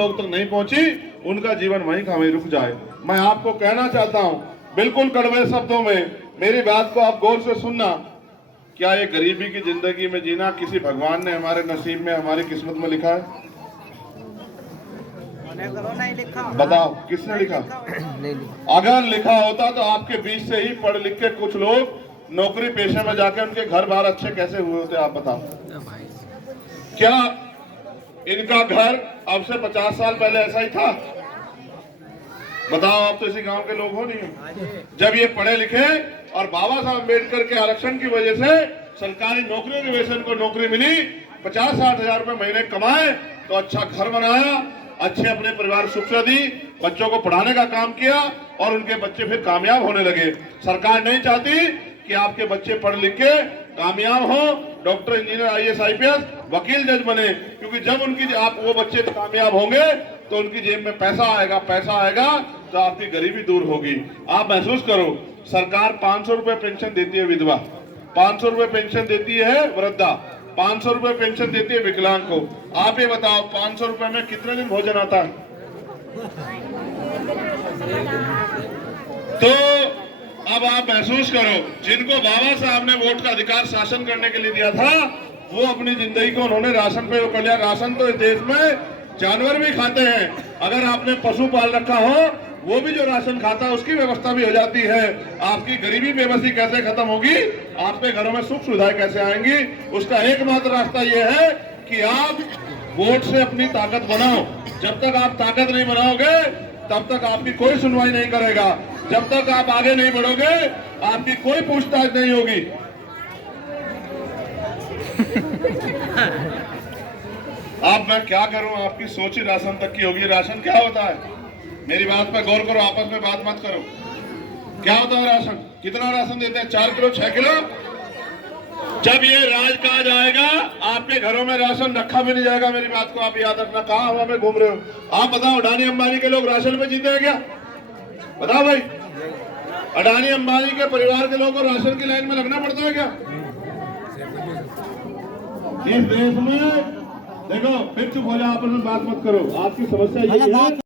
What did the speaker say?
लोग तक नहीं पहुंची, उनका जीवन वहीं का वहीं रुक जाए। मैं आपको कहना चाहता हूं, बिल्कुल कड़वे शब्दों में मेरी बात को आप गौर से सुनना। क्या ये गरीबी की जिंदगी में जीना किसी भगवान ने हमारे नसीब में, हमारी किस्मत में लिखा है? नहीं लिखा। बताओ किसने लिखा? अगर लिखा होता तो आपके बीच से ही पढ़ लिख के कुछ लोग नौकरी पेशे में जाके उनके घर बार अच्छे कैसे हुए होते, आप बताओ। क्या इनका घर अब से 50 साल पहले ऐसा ही था? बताओ, आप तो इसी गांव के लोग हो नहीं? जब ये पढ़े लिखे और बाबा साहब अम्बेडकर के आरक्षण की वजह से सरकारी नौकरियों की वजह से इनको नौकरी मिली, 50-60 हजार रुपए महीने कमाए, तो अच्छा घर बनाया, अच्छे अपने परिवार सुख से दी, बच्चों को पढ़ाने का काम किया और उनके बच्चे फिर कामयाब होने लगे। सरकार नहीं चाहती कि आपके बच्चे पढ़ लिख के कामयाब हो, डॉक्टर, इंजीनियर, IAS, IPS, वकील, जज बने, क्योंकि जब उनकी आप वो बच्चे कामयाब होंगे तो उनकी जेब में पैसा आएगा, पैसा आएगा तो आपकी गरीबी दूर होगी। आप महसूस करो, सरकार 500 रुपए पेंशन देती है विधवा, 500 रुपए पेंशन देती है वृद्धा, 500 रुपए पेंशन देती है विकलांग को। आप ये बताओ 500 रुपए में कितने दिन भोजन आता है? तो अब आप महसूस करो, जिनको बाबा साहब ने वोट का अधिकार शासन करने के लिए दिया था, वो अपनी जिंदगी को उन्होंने राशन पे कर लिया। राशन तो इस देश में जानवर भी खाते हैं, अगर आपने पशु पाल रखा हो, वो भी जो राशन खाता है उसकी व्यवस्था भी हो जाती है। आपकी गरीबी बेबसी कैसे खत्म होगी, आपके घरों में सुख सुविधाएं कैसे आएंगी? उसका एकमात्र रास्ता ये है कि आप वोट से अपनी ताकत बनाओ। जब तक आप ताकत नहीं बनाओगे तब तक आपकी कोई सुनवाई नहीं करेगा, जब तक आप आगे नहीं बढ़ोगे आपकी कोई पूछताछ नहीं होगी। अब मैं क्या करूं, आपकी सोच ही राशन तक की होगी। राशन क्या होता है? मेरी बात पर गौर करो, आपस में बात मत करो। क्या होता है राशन? कितना राशन देते हैं? 4 किलो, 6 किलो? जब ये राज कहा जाएगा आपके घरों में राशन रखा भी नहीं जाएगा। मेरी बात को आप याद रखना। कहां हवा में घूम रहे हो? आप बताओ, अडानी अंबानी के लोग राशन पे जीते हैं क्या? बताओ भाई, अडानी अंबानी के परिवार के लोगों को राशन की लाइन में लगना पड़ता है क्या? इस देश में देखो, फिर चुप हो जाओ, आपस में बात मत करो। आपकी समस्या ये है